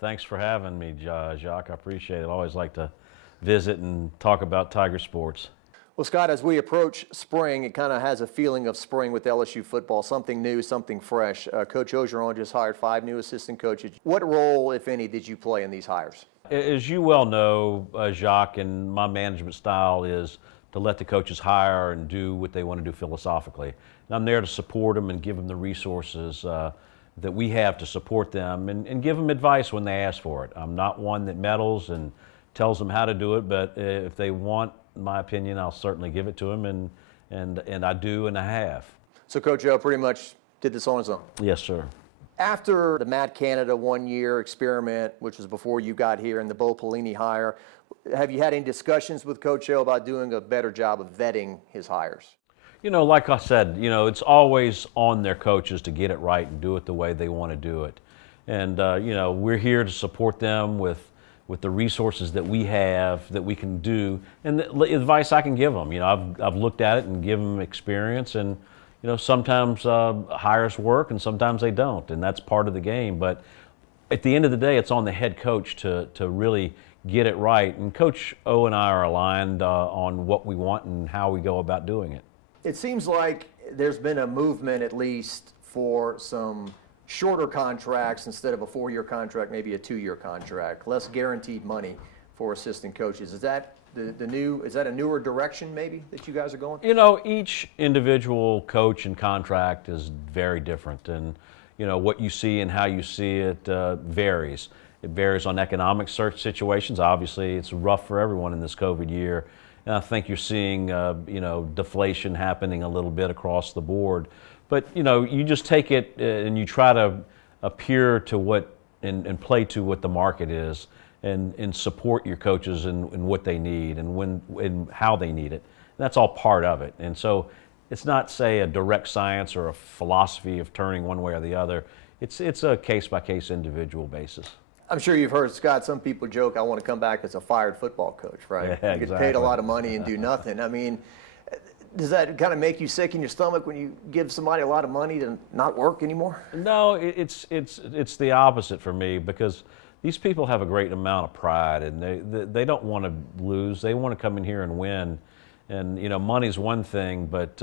Thanks for having me, Jacques. I appreciate it. I always like to visit and talk about Tiger sports. Well, Scott, as we approach spring, it kind of has a feeling of spring with LSU football, something new, something fresh. Coach Ogeron just hired 5 new assistant coaches. What role, if any, did you play in these hires? As you well know, Jacques, and my management style is to let the coaches hire and do what they want to do philosophically. And I'm there to support them and give them the resources that we have to support them and give them advice when they ask for it. I'm not one that meddles and tells them how to do it, but if they want my opinion, I'll certainly give it to them, and I do, and I have. So Coach O pretty much did this on his own? Yes, sir. After the Matt Canada 1-year experiment, which was before you got here, and the Bo Pelini hire, have you had any discussions with Coach O about doing a better job of vetting his hires? You know, like I said, it's always on their coaches to get it right and do it the way they want to do it. And, we're here to support them with the resources that we have that we can do and the advice I can give them. I've looked at it and given them experience, and sometimes hires work and sometimes they don't, and that's part of the game. But at the end of the day, it's on the head coach to really get it right. And Coach O and I are aligned on what we want and how we go about doing it. It seems like there's been a movement, at least, for some shorter contracts instead of a 4-year contract, maybe a 2-year contract, less guaranteed money for assistant coaches. Is that is that a newer direction maybe that you guys are going? Each individual coach and contract is very different, and what you see and how you see it varies. It varies on economic search situations. Obviously, it's rough for everyone in this COVID year, and I think you're seeing deflation happening a little bit across the board. But you just take it and you try to appear to what and play to what the market is, and support your coaches in what they need and when and how they need it. And that's all part of it. And so it's not, say, a direct science or a philosophy of turning one way or the other. It's a case-by-case individual basis. I'm sure you've heard, Scott, some people joke, I want to come back as a fired football coach, right? Yeah, you exactly. get paid a lot of money and do nothing. I mean, does that kind of make you sick in your stomach when you give somebody a lot of money to not work anymore? No, it's the opposite for me, because these people have a great amount of pride, and they don't want to lose. They want to come in here and win. And money's one thing, but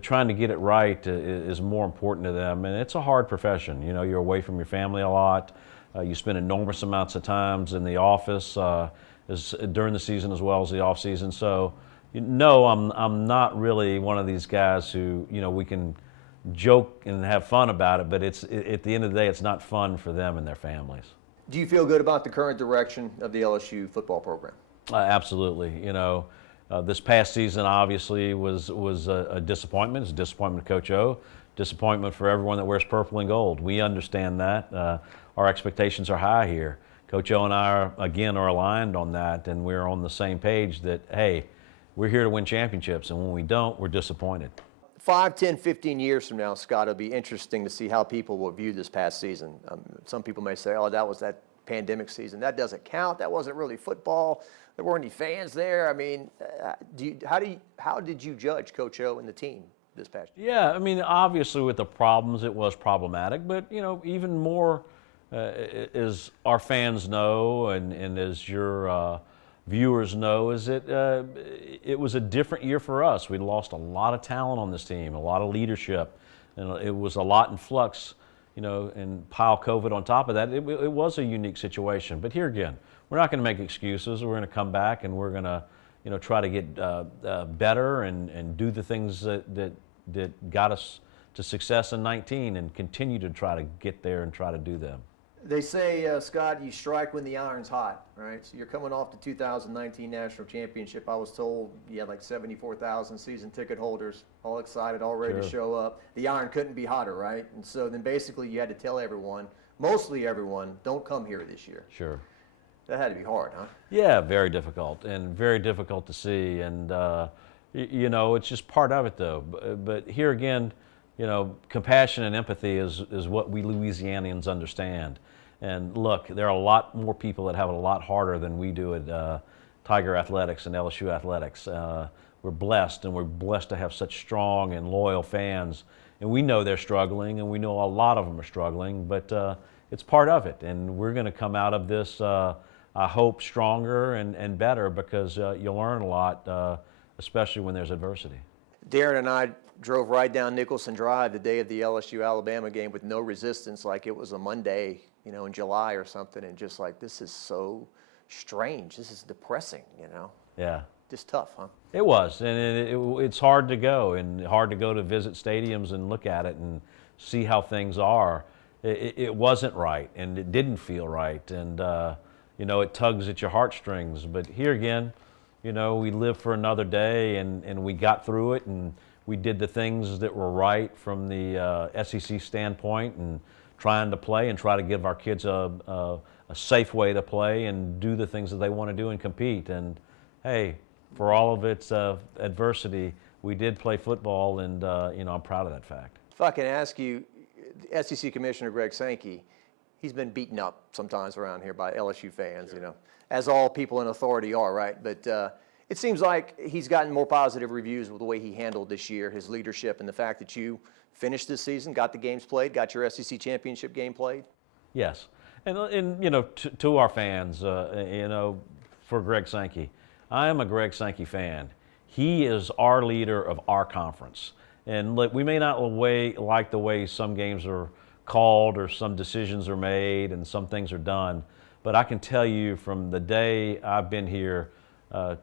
trying to get it right is more important to them. And it's a hard profession. You're away from your family a lot. You spend enormous amounts of times in the office during the season as well as the off season. So. No, I'm not really one of these guys who, we can joke and have fun about it, but at the end of the day, it's not fun for them and their families. Do you feel good about the current direction of the LSU football program? Absolutely. This past season obviously was a disappointment. It's a disappointment to Coach O, disappointment for everyone that wears purple and gold. We understand that. Our expectations are high here. Coach O and I are aligned on that, and we're on the same page that, hey, we're here to win championships, and when we don't, we're disappointed. 5, 10, 15 years from now, Scott, it'll be interesting to see how people will view this past season. Some people may say, oh, that was that pandemic season. That doesn't count. That wasn't really football. There weren't any fans there. I mean, how did you judge Coach O and the team this past year? Yeah, I mean, obviously with the problems, it was problematic, but, even more as our fans know and as your viewers know, is that it was a different year for us. We lost a lot of talent on this team, a lot of leadership, and it was a lot in flux, and pile COVID on top of that. It was a unique situation. But here again, we're not going to make excuses. We're going to come back and we're going to, try to get better and do the things that got us to success in 19 and continue to try to get there and try to do them. They say, Scott, you strike when the iron's hot, right? So you're coming off the 2019 National Championship. I was told you had like 74,000 season ticket holders, all excited, all ready to show up. The iron couldn't be hotter, right? And so then basically you had to tell everyone, mostly everyone, don't come here this year. Sure. That had to be hard, huh? Yeah, very difficult, and very difficult to see. And, it's just part of it, though. But here again, compassion and empathy is what we Louisianians understand. And look, there are a lot more people that have it a lot harder than we do at Tiger Athletics and LSU Athletics. We're blessed, and we're blessed to have such strong and loyal fans. And we know they're struggling, and we know a lot of them are struggling. But it's part of it, and we're going to come out of this, I hope, stronger and better, because you'll learn a lot, especially when there's adversity. Darren and I drove right down Nicholson Drive the day of the LSU-Alabama game with no resistance, like it was a Monday, in July or something, and just like, this is so strange. This is depressing, Yeah. Just tough, huh? It was, and it's hard to go, and hard to go to visit stadiums and look at it and see how things are. It wasn't right, and it didn't feel right, and it tugs at your heartstrings. But here again, we live for another day, and we got through it, and we did the things that were right from the SEC standpoint, and trying to play and try to give our kids a safe way to play and do the things that they want to do and compete. And hey, for all of its adversity, we did play football, and I'm proud of that fact. If I can ask you, SEC Commissioner Greg Sankey, he's been beaten up sometimes around here by LSU fans, as all people in authority are, right? But it seems like he's gotten more positive reviews with the way he handled this year, his leadership, and the fact that you finished this season, got the games played, got your SEC championship game played. Yes, and to our fans, for Greg Sankey, I am a Greg Sankey fan. He is our leader of our conference. And look, we may not like the way some games are called or some decisions are made and some things are done, but I can tell you from the day I've been here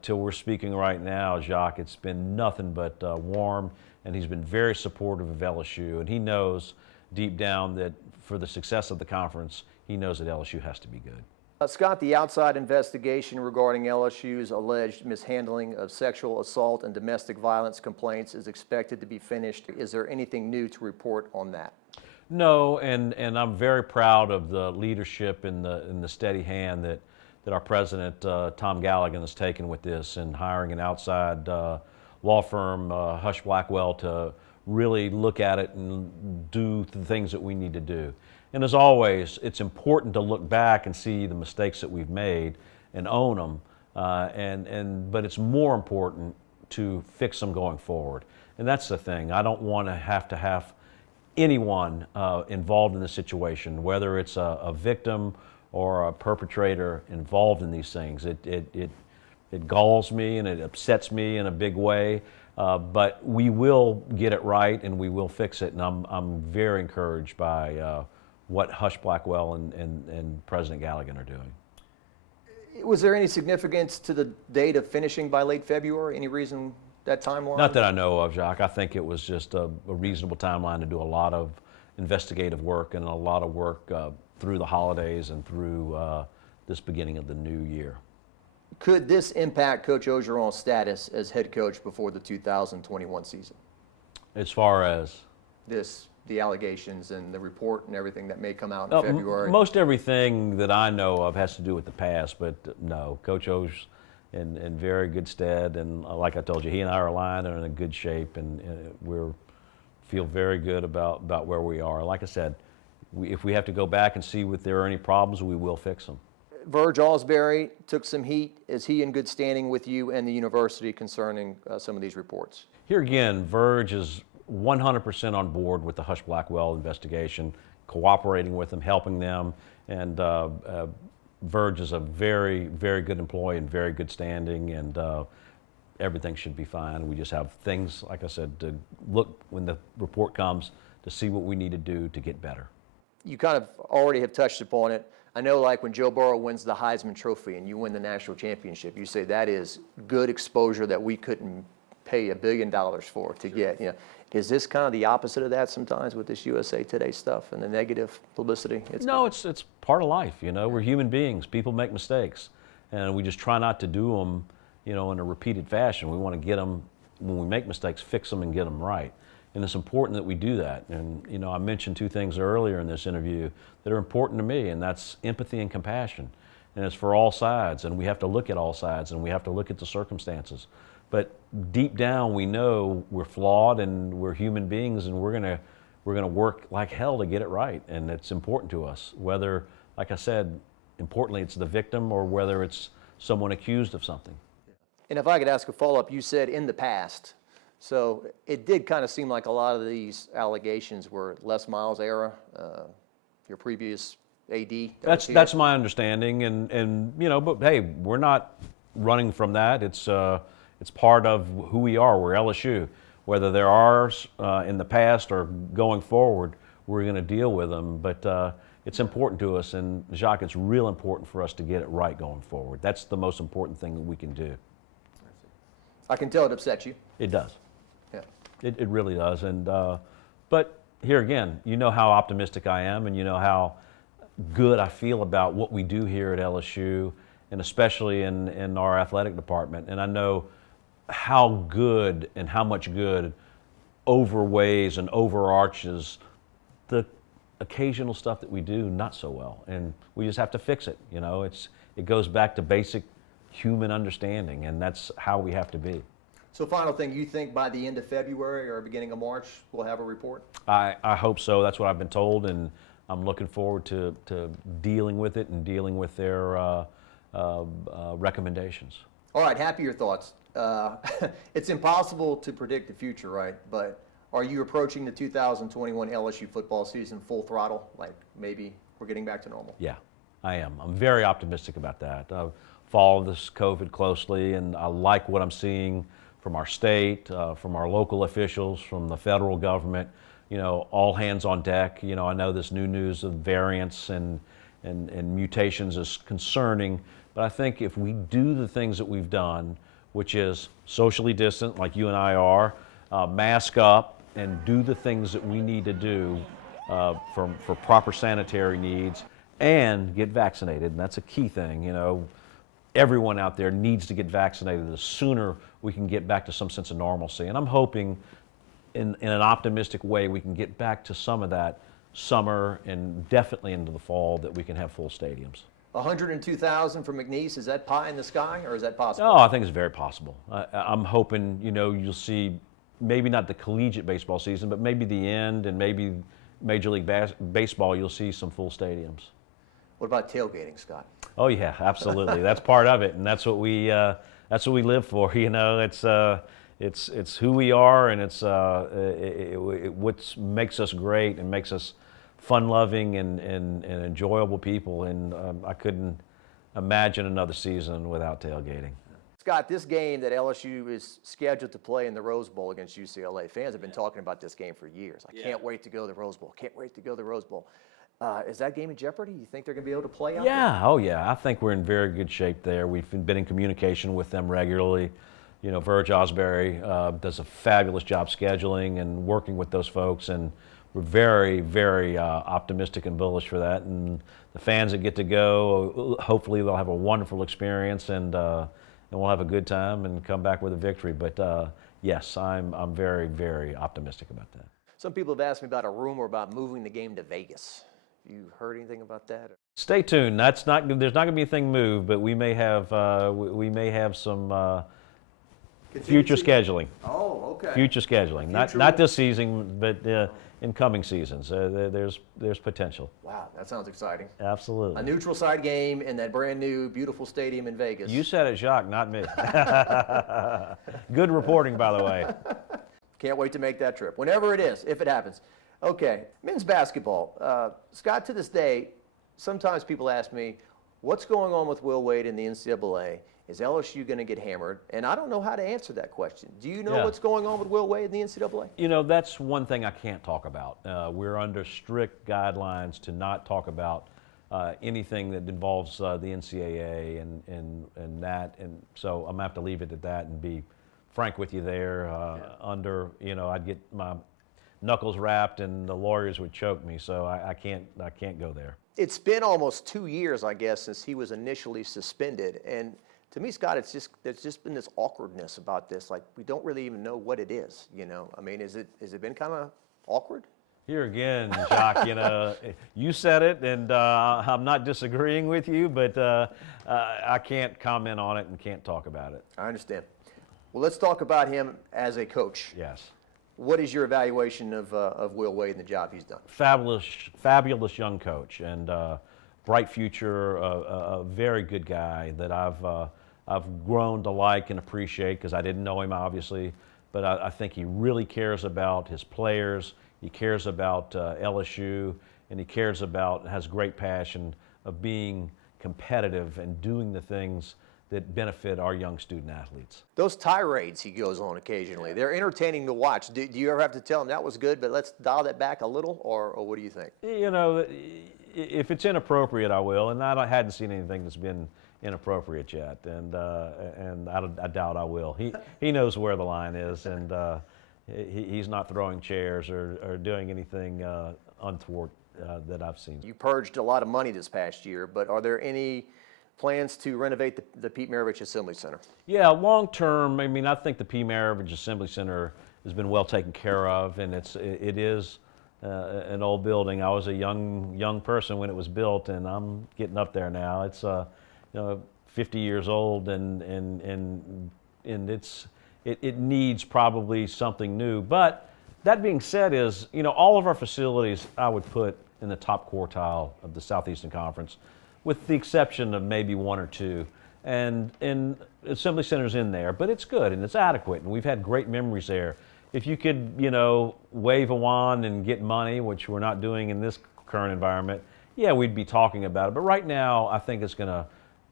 till we're speaking right now, Jacques, it's been nothing but warm, and he's been very supportive of LSU, and he knows deep down that for the success of the conference, he knows that LSU has to be good. Scott, the outside investigation regarding LSU's alleged mishandling of sexual assault and domestic violence complaints is expected to be finished. Is there anything new to report on that? No, and I'm very proud of the leadership and the steady hand that our president, Tom Galligan, has taken with this, and hiring an outside law firm, Hush Blackwell, to really look at it and do the things that we need to do. And as always, it's important to look back and see the mistakes that we've made and own them, but it's more important to fix them going forward. And that's the thing. I don't want to have anyone involved in this situation, whether it's a victim or a perpetrator involved in these things. It galls me and it upsets me in a big way, but we will get it right and we will fix it. And I'm very encouraged by what Hush Blackwell and President Galligan are doing. Was there any significance to the date of finishing by late February? Any reason that timeline? Not that I know of, Jacques. I think it was just a reasonable timeline to do a lot of investigative work and a lot of work through the holidays and through this beginning of the new year. Could this impact Coach Orgeron's status as head coach before the 2021 season? As far as? The allegations and the report and everything that may come out in February? Most everything that I know of has to do with the past, but no, Coach O's in very good stead, and like I told you, he and I are aligned and in a good shape, and we feel very good about where we are. Like I said, if we have to go back and see if there are any problems, we will fix them. Verge Alsbury took some heat. Is he in good standing with you and the university concerning some of these reports? Here again, Verge is 100% on board with the Hush Blackwell investigation, cooperating with them, helping them, and Verge is a very, very good employee and very good standing, and everything should be fine. We just have things, like I said, to look when the report comes to see what we need to do to get better. You kind of already have touched upon it. I know, like when Joe Burrow wins the Heisman Trophy and you win the national championship, you say that is good exposure that we couldn't pay $1 billion for to get. Is this kind of the opposite of that sometimes with this USA Today stuff and the negative publicity? No, it's part of life. We're human beings. People make mistakes, and we just try not to do them, in a repeated fashion. We want to get them, when we make mistakes, fix them and get them right. And it's important that we do that. And I mentioned two things earlier in this interview that are important to me, and that's empathy and compassion. And it's for all sides, and we have to look at all sides, and we have to look at the circumstances. But deep down, we know we're flawed and we're human beings, and we're gonna work like hell to get it right. And it's important to us, whether, like I said, importantly, it's the victim or whether it's someone accused of something. And if I could ask a follow-up, you said in the past. So it did kind of seem like a lot of these allegations were Les Miles era, your previous AD? That's my understanding, and but hey, we're not running from that. It's part of who we are. We're LSU. Whether they're ours in the past or going forward, we're going to deal with them. But it's important to us, and Jacques, it's real important for us to get it right going forward. That's the most important thing that we can do. I can tell it upsets you. It does. Yeah. It really does. And but here again, you know how optimistic I am, and you know how good I feel about what we do here at LSU, and especially in our athletic department. And I know how good and how much good overweighs and overarches the occasional stuff that we do not so well, and we just have to fix it. It goes back to basic human understanding, and that's how we have to be. So final thing, you think by the end of February or beginning of March we'll have a report? I hope so. That's what I've been told, and I'm looking forward to dealing with it and dealing with their recommendations. All right, happier thoughts. It's impossible to predict the future, right? But are you approaching the 2021 LSU football season full throttle? Like maybe we're getting back to normal? Yeah, I am. I'm very optimistic about that. I follow this COVID closely, and I like what I'm seeing from our state, from our local officials, from the federal government. All hands on deck. I know this new news of variants and mutations is concerning, but I think if we do the things that we've done, which is socially distant, like you and I are, mask up, and do the things that we need to do for proper sanitary needs, and get vaccinated. And that's a key thing. Everyone out there needs to get vaccinated. The sooner we can get back to some sense of normalcy. And I'm hoping in an optimistic way we can get back to some of that summer and definitely into the fall, that we can have full stadiums. 102,000 for McNeese, is that pie in the sky, or is that possible? No, I think it's very possible. I'm hoping, you'll see maybe not the collegiate baseball season, but maybe the end, and maybe Major League Baseball, you'll see some full stadiums. What about tailgating, Scott? Oh yeah, absolutely. That's part of it, and that's what we live for. It's who we are, and it's what makes us great and makes us fun-loving and enjoyable people. And I couldn't imagine another season without tailgating. Scott, this game that LSU is scheduled to play in the Rose Bowl against UCLA, fans have been talking about this game for years. I can't wait to go to the Rose Bowl. Can't wait to go to the Rose Bowl. Is that game in jeopardy? You think they're going to be able to play out there? Oh yeah. I think we're in very good shape there. We've been in communication with them regularly. Verge Osbury does a fabulous job scheduling and working with those folks, and we're very, very optimistic and bullish for that. And the fans that get to go, hopefully they'll have a wonderful experience, and we'll have a good time and come back with a victory. But yes, I'm very, very optimistic about that. Some people have asked me about a rumor about moving the game to Vegas. You heard anything about that? Stay tuned. There's not going to be a thing moved, but we may have some future scheduling. Oh, okay. Future scheduling. Not this season, but in coming seasons. There's potential. Wow, that sounds exciting. Absolutely. A neutral site game in that brand new, beautiful stadium in Vegas. You said it, Jacques, not me. Good reporting, by the way. Can't wait to make that trip, whenever it is, if it happens. Okay, men's basketball. Scott, to this day, sometimes people ask me, what's going on with Will Wade in the NCAA? Is LSU going to get hammered? And I don't know how to answer that question. Do you know what's going on with Will Wade in the NCAA? That's one thing I can't talk about. We're under strict guidelines to not talk about anything that involves the NCAA and that. And so I'm going to have to leave it at that and be frank with you there. I'd get my knuckles wrapped and the lawyers would choke me, so I can't go there. It's been almost 2 years, I guess, since he was initially suspended, and to me, Scott, there's just been this awkwardness about this. Like, we don't really even know what it is. I mean, has it been kind of awkward? Here again, Jacques, you said it, and I'm not disagreeing with you, but I can't comment on it and can't talk about it. I understand. Well, let's talk about him as a coach. Yes. What is your evaluation of Will Wade and the job he's done? Fabulous young coach, and bright future, a very good guy that I've grown to like and appreciate, because I didn't know him, obviously, but I think he really cares about his players. He cares about LSU, and he cares about and has great passion of being competitive and doing the things that benefit our young student athletes. Those tirades he goes on occasionally, they're entertaining to watch. Do you ever have to tell him that was good, but let's dial that back a little, or what do you think? You know, if it's inappropriate, I will, and I hadn't seen anything that's been inappropriate yet, and I doubt I will. He knows where the line is, and he's not throwing chairs or doing anything untoward that I've seen. You purged a lot of money this past year, but are there any plans to renovate the Pete Maravich Assembly Center? Yeah, long term, I mean, I think the Pete Maravich Assembly Center has been well taken care of, and it is an old building. I was a young person when it was built, and I'm getting up there now. It's 50 years old, and it needs probably something new. But that being said, all of our facilities I would put in the top quartile of the Southeastern Conference, with the exception of maybe one or two. And Assembly Center's in there, but it's good and it's adequate, and we've had great memories there. If you could, wave a wand and get money, which we're not doing in this current environment, yeah, we'd be talking about it. But right now, I think it's going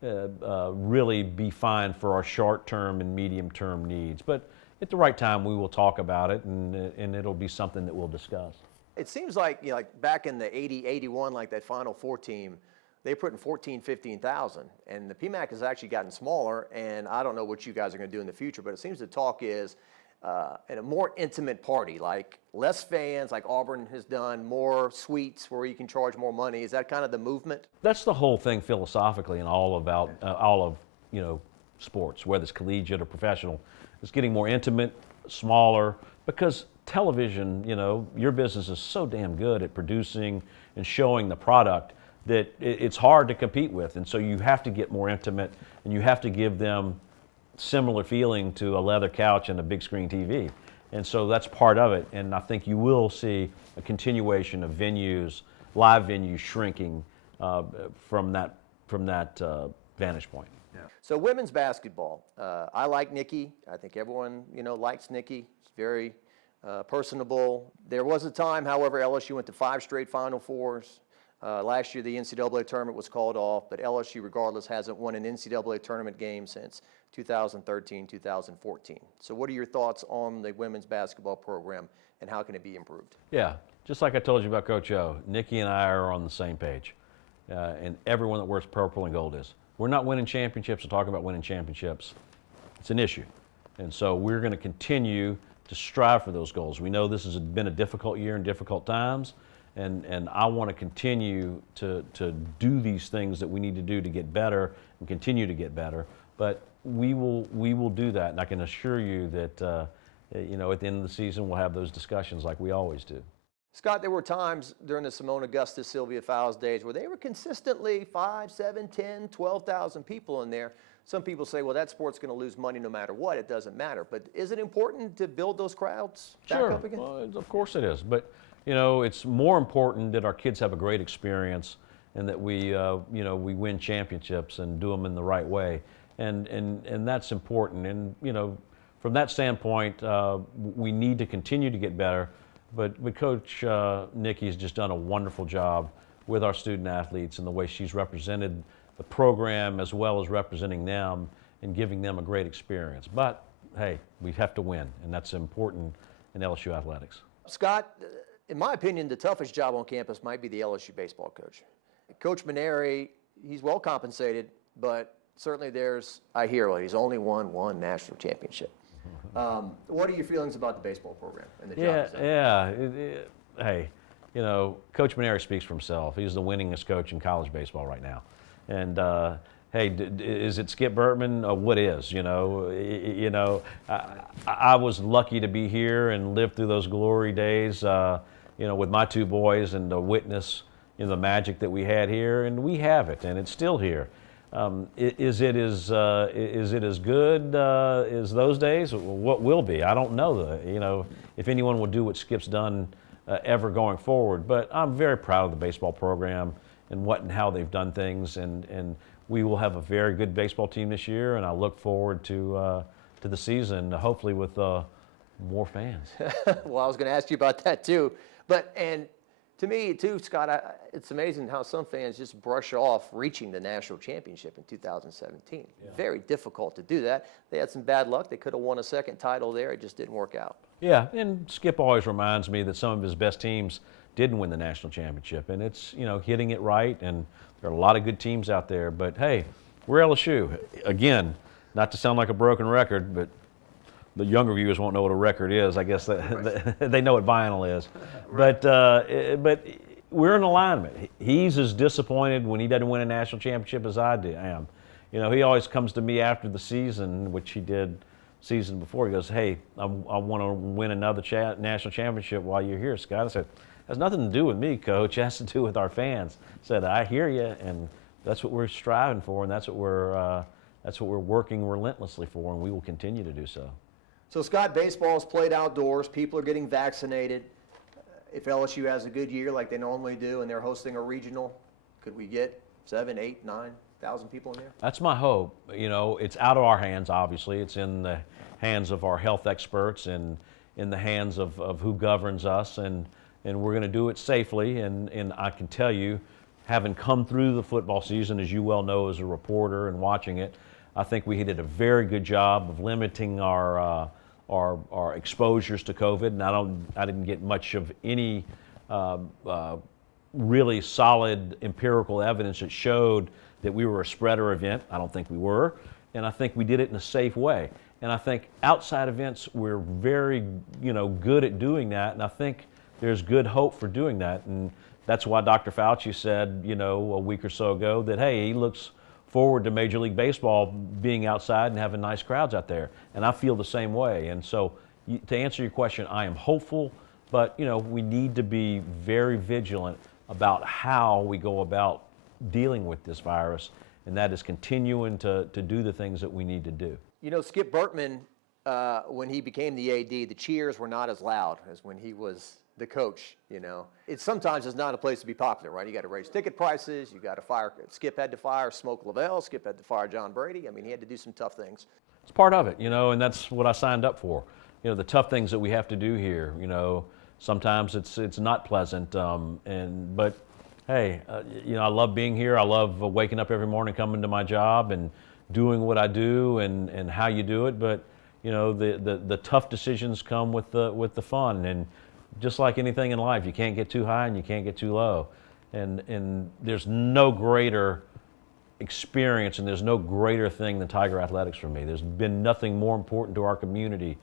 to really be fine for our short-term and medium-term needs. But at the right time, we will talk about it, and it'll be something that we'll discuss. It seems like, like back in the 80, 81, like that Final Four team, they put in 14, 15,000, and the PMAC has actually gotten smaller, and I don't know what you guys are going to do in the future, but it seems the talk is in a more intimate party, like less fans, like Auburn has done, more suites where you can charge more money. Is that kind of the movement? That's the whole thing philosophically and all of sports, whether it's collegiate or professional. It's getting more intimate, smaller, because television, your business is so damn good at producing and showing the product that it's hard to compete with. And so you have to get more intimate, and you have to give them similar feeling to a leather couch and a big screen TV. And so that's part of it. And I think you will see a continuation of venues, live venues shrinking from that vantage point. Yeah. So women's basketball, I like Nikki. I think everyone, likes Nikki. She's very personable. There was a time, however, LSU went to 5 straight Final Fours. Last year, the NCAA tournament was called off, but LSU, regardless, hasn't won an NCAA tournament game since 2013, 2014. So what are your thoughts on the women's basketball program, and how can it be improved? Yeah, just like I told you about Coach O, Nikki and I are on the same page, and everyone that wears purple and gold is. We're not winning championships or talking about winning championships. It's an issue. And so we're going to continue to strive for those goals. We know this has been a difficult year and difficult times, and I want to continue to do these things that we need to do to get better and continue to get better. But we will do that, and I can assure you that at the end of the season we'll have those discussions like we always do. Scott, there were times during the Simone Augustus, Sylvia Fowles days where they were consistently 5, 7, 10, 12,000 people in there. Some people say, well, that sport's going to lose money no matter what. It doesn't matter. But is it important to build those crowds back up again? Well, of course it is. But, it's more important that our kids have a great experience and that we win championships and do them in the right way. And that's important. And, from that standpoint, we need to continue to get better. But Coach Nikki has just done a wonderful job with our student athletes and the way she's represented the program as well as representing them and giving them a great experience. But, hey, we have to win, and that's important in LSU athletics. Scott, in my opinion, the toughest job on campus might be the LSU baseball coach. Coach Maneri, he's well compensated, but certainly he's only won one national championship. What are your feelings about the baseball program and the job? Hey, Coach Maneri speaks for himself. He's the winningest coach in college baseball right now. And hey, is it Skip Bertman? What is? I was lucky to be here and live through those glory days. With my 2 boys and to witness the magic that we had here, and we have it, and it's still here. Is it as good as those days? What will be? I don't know. If anyone will do what Skip's done ever going forward. But I'm very proud of the baseball program and what and how they've done things. And we will have a very good baseball team this year. And I look forward to the season, hopefully with more fans. Well, I was going to ask you about that too. And To me, too, Scott, it's amazing how some fans just brush off reaching the national championship in 2017. Yeah. Very difficult to do that. They had some bad luck. They could have won a second title there. It just didn't work out. Yeah, and Skip always reminds me that some of his best teams didn't win the national championship, and it's, hitting it right, and there are a lot of good teams out there. But hey, we're LSU. Again, not to sound like a broken record, but the younger viewers won't know what a record is. I guess they know what vinyl is. Right. But we're in alignment. He's as disappointed when he doesn't win a national championship as I am. He always comes to me after the season, which he did season before. He goes, "Hey, I want to win another national championship while you're here, Scott." I said, "It has nothing to do with me, Coach. It has to do with our fans." I said, "I hear you, and that's what we're striving for, and that's what we're working relentlessly for, and we will continue to do so." So, Scott, baseball is played outdoors. People are getting vaccinated. If LSU has a good year like they normally do and they're hosting a regional, could we get 7, 8, 9,000 people in there? That's my hope. It's out of our hands, obviously. It's in the hands of our health experts and in the hands of who governs us, and we're going to do it safely. And I can tell you, having come through the football season, as you well know as a reporter and watching it, I think we did a very good job of limiting our exposures to COVID, and I didn't get much of any really solid empirical evidence that showed that we were a spreader event. I don't think we were, and I think we did it in a safe way. And I think outside events, we're very good at doing that, and I think there's good hope for doing that. And that's why Dr. Fauci said a week or so ago that, hey, he looks forward to Major League Baseball being outside and having nice crowds out there. And I feel the same way. And so to answer your question, I am hopeful, but we need to be very vigilant about how we go about dealing with this virus, and that is continuing to do the things that we need to do. Skip Bertman, when he became the AD, the cheers were not as loud as when he was the coach. It sometimes is not a place to be popular, right? You got to raise ticket prices. You got to fire. Skip had to fire Smoke Lavelle. Skip had to fire John Brady. I mean, he had to do some tough things. It's part of it, and that's what I signed up for. The tough things that we have to do here. Sometimes it's not pleasant, but hey, I love being here. I love waking up every morning, coming to my job, and doing what I do, and how you do it. But the tough decisions come with the fun, and just like anything in life, you can't get too high and you can't get too low. And there's no greater experience and there's no greater thing than Tiger Athletics for me. There's been nothing more important to our community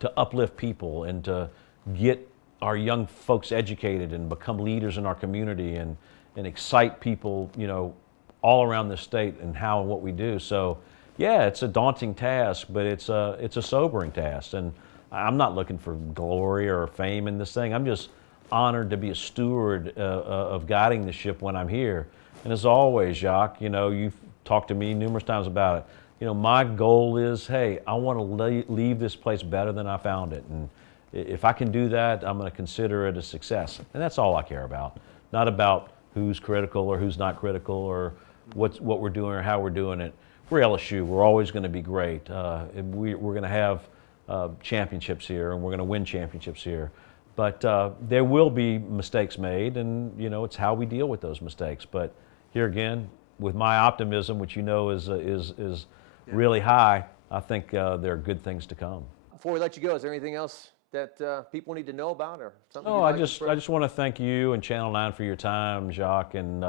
to uplift people and to get our young folks educated and become leaders in our community and excite people, all around the state and how and what we do. So yeah, it's a daunting task, but it's a sobering task. And I'm not looking for glory or fame in this thing. I'm just honored to be a steward of guiding the ship when I'm here. And as always, Jacques, you've talked to me numerous times about it. My goal is, hey, I want to leave this place better than I found it. And if I can do that, I'm going to consider it a success. And that's all I care about. Not about who's critical or who's not critical or what we're doing or how we're doing it. We're LSU. We're always going to be great. We're going to have championships here, and we're going to win championships here. But there will be mistakes made, and it's how we deal with those mistakes. But here again, with my optimism, which is really high, I think there are good things to come. Before we let you go, is there anything else that people need to know about, or something? I just want to thank you and Channel 9 for your time, Jacques, and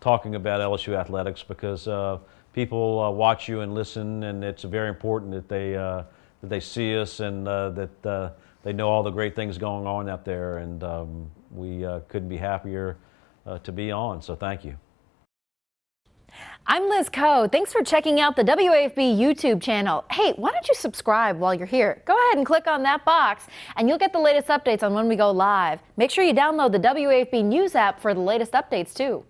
talking about LSU athletics, because people watch you and listen, and it's very important that they see us and that they know all the great things going on out there, and we couldn't be happier to be on, so thank you. I'm Liz Coe. Thanks for checking out the WAFB YouTube channel. Hey, why don't you subscribe while you're here? Go ahead and click on that box, and you'll get the latest updates on when we go live. Make sure you download the WAFB News app for the latest updates, too.